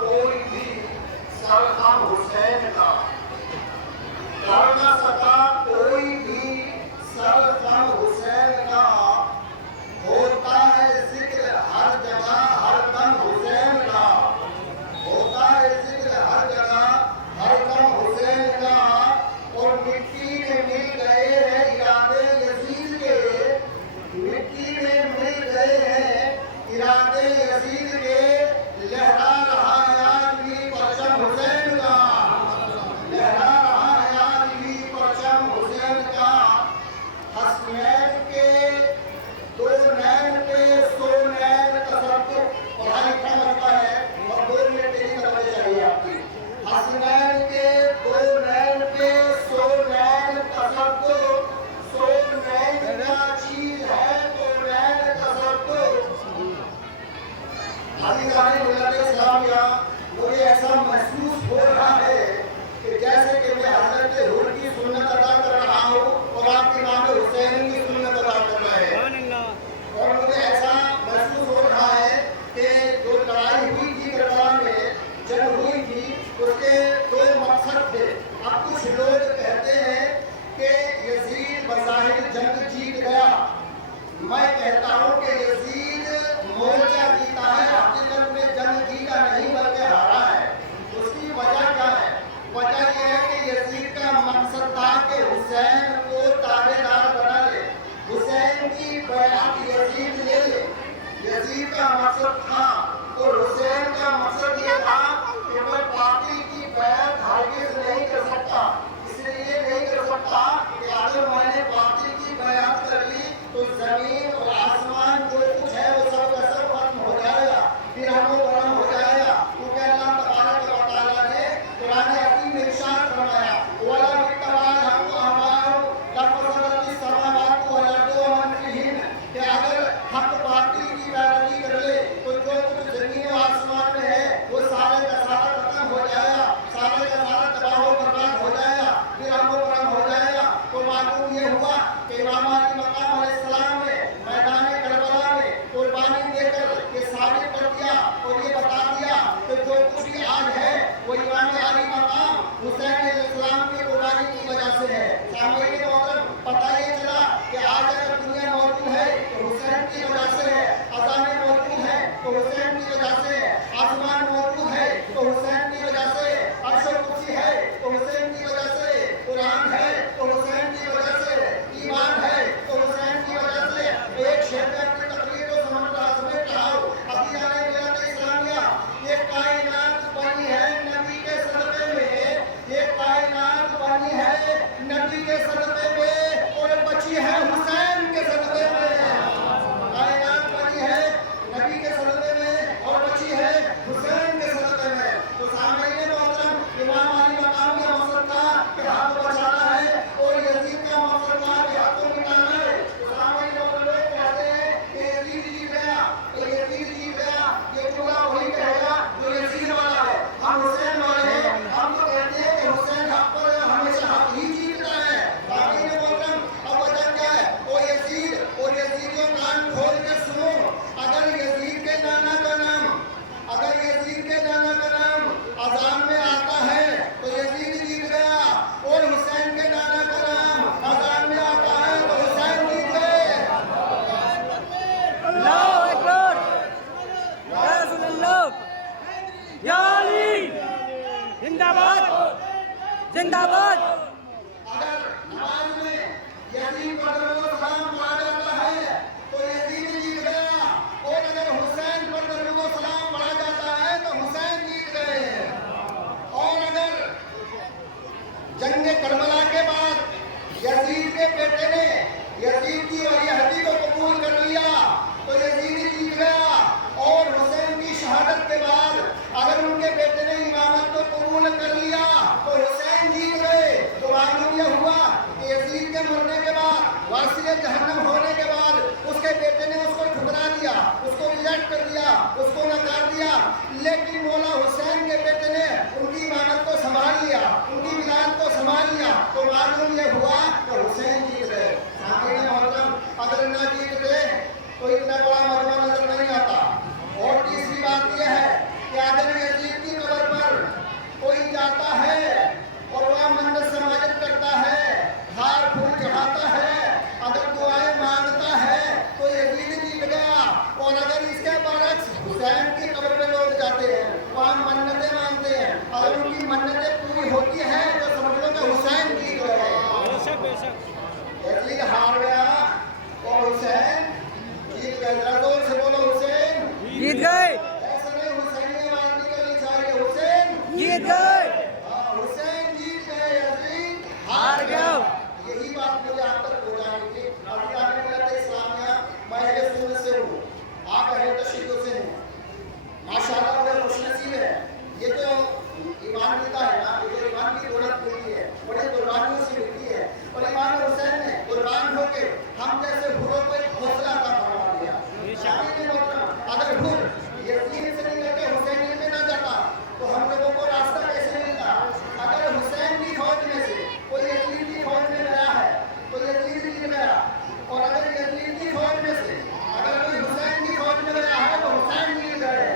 कोई भी सल्तान हुसैन का कर न सका, कोई भी सल्तान हुसैन का। होता है जिक्र हर जगह हर दम हुसैन का, होता है जिक्र हर जगह हर दम हुसैन का। और मिट्टी में मिल गए हैं इरादे यजीद के, मिट्टी में मिल गए हैं इरादे यजीद के। लहरा रहा है आज भी परचम हुसैन का, लहरा रहा है आज भी परचम हुसैन का। हसनैन के दो नैन पे सो नैन तसव्वुर, पढ़ाई कम होता है और 2 मिनट तेरी तरफ चाहिए आपकी। हसनैन के दो नैन पे सो नैन तसव्वुर, सो नैन क्या चीज है तो नैन तसव्वुर। मुझे ऐसा महसूस हो रहा है कि जैसे कि मैं हज़रत हुर की सुन्नत अदा कर रहा हूँ और आप इमाम हुसैन की सुन्नत अदा कर रहे हैं। और मुझे ऐसा महसूस हो रहा है कि जो लड़ाई हुई थी करबला में, जंग हुई थी, उसके 2 मकसद थे। अब कुछ लोग कहते हैं कि यजीद बज़ाहिर जंग जीत गया, मैं कहता हूँ कि यजीद मोर्चा जीता है, हकीकत में जंग जीता नहीं बल्कि हारा है। उसकी वजह क्या है? वजह यह है कि यजीद का मकसद था कि हुसैन को ताबेदार बना ले, हुसैन की बैअत यजीद ले ले। यजीद का मकसद था और हुसैन का मकसद ये था कि मैं बातिल की बैअत हरगिज़ नहीं कर सकता। इसलिए नहीं कर सकता कि अगर मैंने बातिल की बैअत कर ली तो जमीन और आसमान जो कुछ है वो सब का सब खत्म हो जाएगा, फिर हम बरम हो जाएगा। क्योंकि अल्लाह तबारक व तआला ने कुरान हकीम में इरशाद फरमाया, वला बितबाल हम हमारो लफज़लती समावात व अर्दु मन फिहिन, कि अगर हक बातिल की पैरवी कर ले तो जो कुछ जमीन और आसमान में है वो सारे का सारा खत्म हो जाएगा, सारे का सारा तबाह व बर्बाद हो जाएगा, फिर हम बरम हो जाएगा। तो मालूम ये हुआ कि इमाम अली मकाम अलैहिस्सलाम ने मैदान करबला में कुर्बानी देकर ये साबित कर दिया और ये बता दिया कि जो कुछ भी आज है वो इमाम अली मकाम हुसैन अलैहिस्सलाम की कुर्बानी की वजह से है। सामईन मोहतरम, पता ये चला कि आज अगर दुनिया मौजूद है तो हुसैन की वजह से है, अज़ानें मौजूद है तो हुसैन की वजह से है, आसमान मौजूद है तो हुसैन की वजह से, अर्श कुर्सी है तो हुसैन की वजह से, कुरान है तो हुसैन की वजह से, ईमान है तो हुसैन की वजह से। एक शेर में अपनी तकरीर को समेट रहा हूँ। अभी आने मिलत इस्लामिया, ये कायनात बनी है नबी के सदक़े में, ये कायनात बनी है नबी के सदक़े में और बची है हुसैन के सदक़े में। कायनात बनी है नबी के सदक़े में और बची है हुसैन के सदक़े में। तो सामईन मोहतरम, इमाम अली मकाम का मकसद था कि हक बचाना है और यजीद का मकसद था कि हक को मिटाना है। तो सामईन मोहतरम लोग कहते हैं कि यजीद जीत गया, तो यजीद जीत गया, ये जुमला वही कहेगा जो यजीद वाला है। हम हुसैन वाले हैं, हम तो कहते हैं कि हुसैन हक पर हमेशा हक ही जीतता है। सामईन मोहतरम, अब वजह क्या है? वो यजीद और यजीदियों कान खोल के सुनो, अगर यजीद के नाना का नाम, अगर यजीद के नाना का नाम अज़ान में आता है तो यजीद जीत गया, और हुसैन के नाना का नाम अज़ान में आता है तो हुसैन जीत गए। अल्लाहु अकबर, या रसूलल्लाह, या अली, जिंदाबाद जिंदाबाद। अगर नमाज में यजीद पर सलाम पढ़ा जाता है तो यजीद जीत गया, और अगर हुसैन पर सलाम पढ़ा जाता है तो हुसैन जीत गए। और अगर जंग करबला के बाद यजीद के बेटे ने यजीद की वलीअहदी को कबूल कर लिया तो यजीद जीत गया, और हुसैन की शहादत के बाद अगर उनके बेटे ने इमामत को कबूल कर लिया तो हुसैन जीत गए। तो उसको नकार दिया, लेकिन मौला हुसैन के बेटे ने उनकी इमामत को संभाल लिया, उनकी विलायत को संभाल लिया। तो मालूम ये हुआ कि हुसैन जीत गए। सामने मोहतरम, अगर न जीतते तो इतना बड़ा मजमा नजर नहीं आता। और तीसरी बात यह है कि अगर यजीद की कब्र पर कोई जाता है और वह मन्नत समाजत करता है, हार फूल चढ़ाता है, अगर दुआएं मांगता है तो यजीद जीत गया। और अगर इसके बरक्स हुसैन की कब्र पे लोग जाते हैं, वहाँ मन्नतें मांगते हैं, अगर उनकी मन्नतें पूरी होती है तो समझ लो कि हुसैन जीत गए। यजीद हार गया और हुसैन जीत गए। जरा जोर से बोलो, हुसैन जीत गए, ऐसा नहीं हुसैन की आवाज निकलनी चाहिए, हुसैन जीत गए, हुसैन जीत गए, यजीद हार गया। यही बात मुझे आप तक पहुंचानी थी। अभी आपने बोला था इस्लाम में मैं अहले सुन्नत से हूँ, आप अहले तशय्युअ से हैं। माशाअल्लाह बड़े खुशनसीब है। ये तो ईमान मिलता है ना, ये ईमान की दौलत मिलती है, बड़े कुर्बानियों से मिलती है। और इमाम हुसैन ने कुर्बान होकर हम जैसे हुरों को एक हौसला अता फरमा दिया। अगर हुर यजीद से निकल के हुसैन में ना जाता तो हम लोगों को रास्ता कैसे मिलता? अगर हुसैन की फौज में से कोई यजीद की फौज में गया है तो यजीद जीत गया, और अगर यजीद की फौज में से अगर कोई हुसैन की फौज में गया है तो हुसैन जीत गए।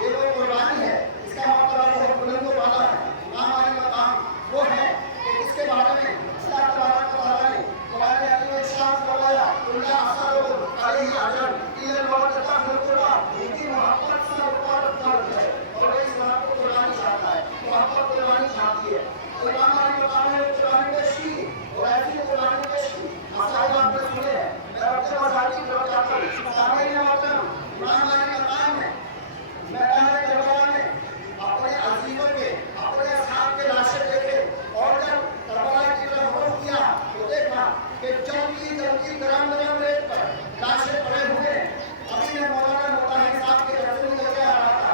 ये वो कुर्बानी है, इसका मतलब बहुत बुलंद वाला है। हमारे मकाम वो है कि इसके बारे में अल्लाह तबारक व तआला ने कुरान में इरशाद फरमाया, "कुल्ला असरू अलैहि अजर इल्ला मवद्दता फिल कुर्बा", इनकी मोहब्बत से ऊपर फर्ज है। और इस्लाम को कुर्बानी चाहता है, मोहब्बत कुर्बानी चाहती है। तो इमाम अली मकाम ने कुर्बानी पेश की और ऐसी कुर्बानी पेश की मसाइल आपने सुने हैं। मैं अपने मसाइल की तरफ जाता हूँ। सामने मतलब इमाम अली मकाम में मैदान करबला में अपने अजीजों के, अपने असहाब के लाशें देखे और जब करबला की तरफ रुख किया तो देखा कि जलती जलती गरम गरम रेत पर लाशें पड़े हुए। अभी मैं मौलाना मुताहिर साहब के घर से निकल के आ रहा था,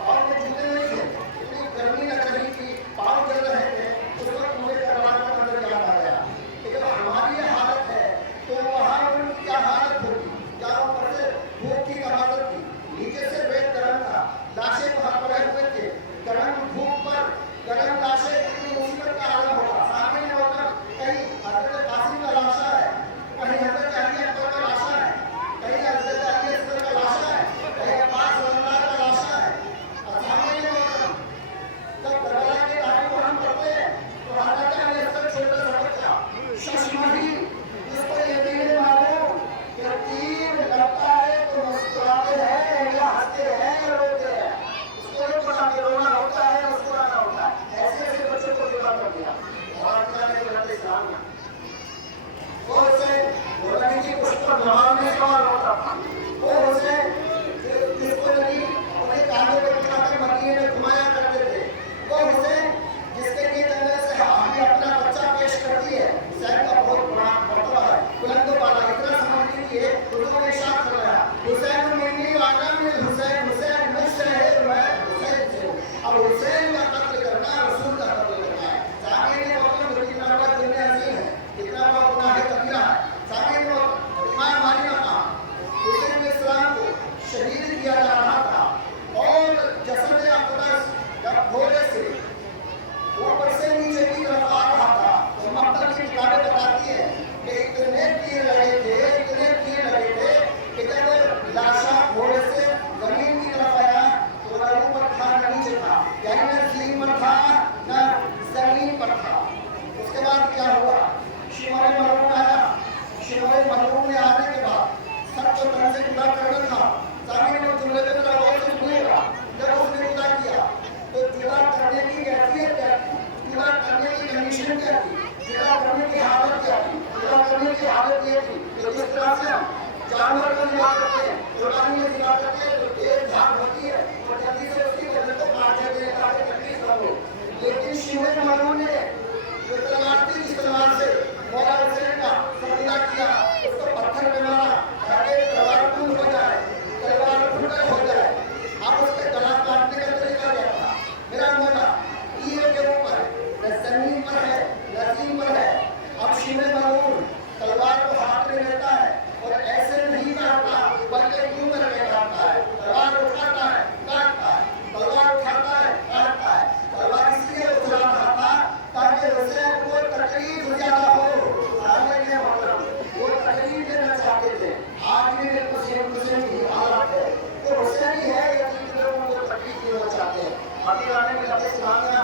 पाँव में जूते नहीं थे, इतनी गर्मी लग रही थी, पाँव जल रहे थे। उस वक्त मुझे करबला का मंजर याद आ गया कि जब हमारी ये हालत है तो वहाँ उनकी क्या हालत होगी। जहाँ ऊपर से भूख की कहावत थी, नीचे से रेत गरम था, लाशें वहाँ पड़े हुए थे, गरम धूप पर गरम लाशें, कितनी मुसीबत का आलम होगा। सामने होगा कहीं हजरत कासिम का लाशा है, कहीं हजरत अली अकबर का लाशा है, कहीं हजरत अली असगर का लाशा है, कहीं अब्बास रज़ियल्लाहु का लाशा है। और सामने होगा जब करबला के तारीख को हम पढ़ते हैं तो हजरत अली असगर छोटा सा बच्चा शशमही, जिसको ये नहीं मालूम कि तीर लगता है तो मुस्कुराते हैं या हंसते हैं या रोते हैं, उसको नहीं पता कि रोना होता है या मुस्कुराना होता है। ऐसे ऐसे बच्चों को जुदा कर दिया। और अल्लाह ने गलत इस्लाम में वो उसे बोला कि उस पर नमाज में सवाल होता था। वो उसे जिसको लगी अपने कानों पे उठाकर मदीने में घुमाया करते थे। वो उसे जिसके लिए जंगल से हाथी अपना बच्चा पेश करती है, हुसैन का बहुत बड़ा मर्तबा है, बुलंद वाला। इतना समझ लीजिए हुजूर ने इरशाद फरमाया, हुसैन मिन्नी व अना मिन हुसैन, हुसैन मुझसे है, मैं हुसैन से हूं। अब हुसैन का कत्ल करना रसूल का कत्ल करना है। सामने ने मतलब कितना बड़ा जुर्म अजीम है, कितना बड़ा गुनाह कबीरा है। सामने ने इमाम अली मकाम हुसैन इस्लाम को शहीद किया जा रहा था और जसद अक़दस जब घोड़े से ऊपर से नीचे की तरफ आ रहा था तो मक्तल की किताबें बताती है कि इतने तीर लगे थे कि जब लाशा घोड़े से जमीन की तरफ आया तो न ऊपर था न नीचे था, यानी न जमीन पर था न जमीन पर था। उसके बाद क्या हुआ? शिमर मरूम आया। शिमर मरूम में आने के बाद सबको तरह से जुदा करना था। सामने में जुमले बाकी आने में अपने सिखाना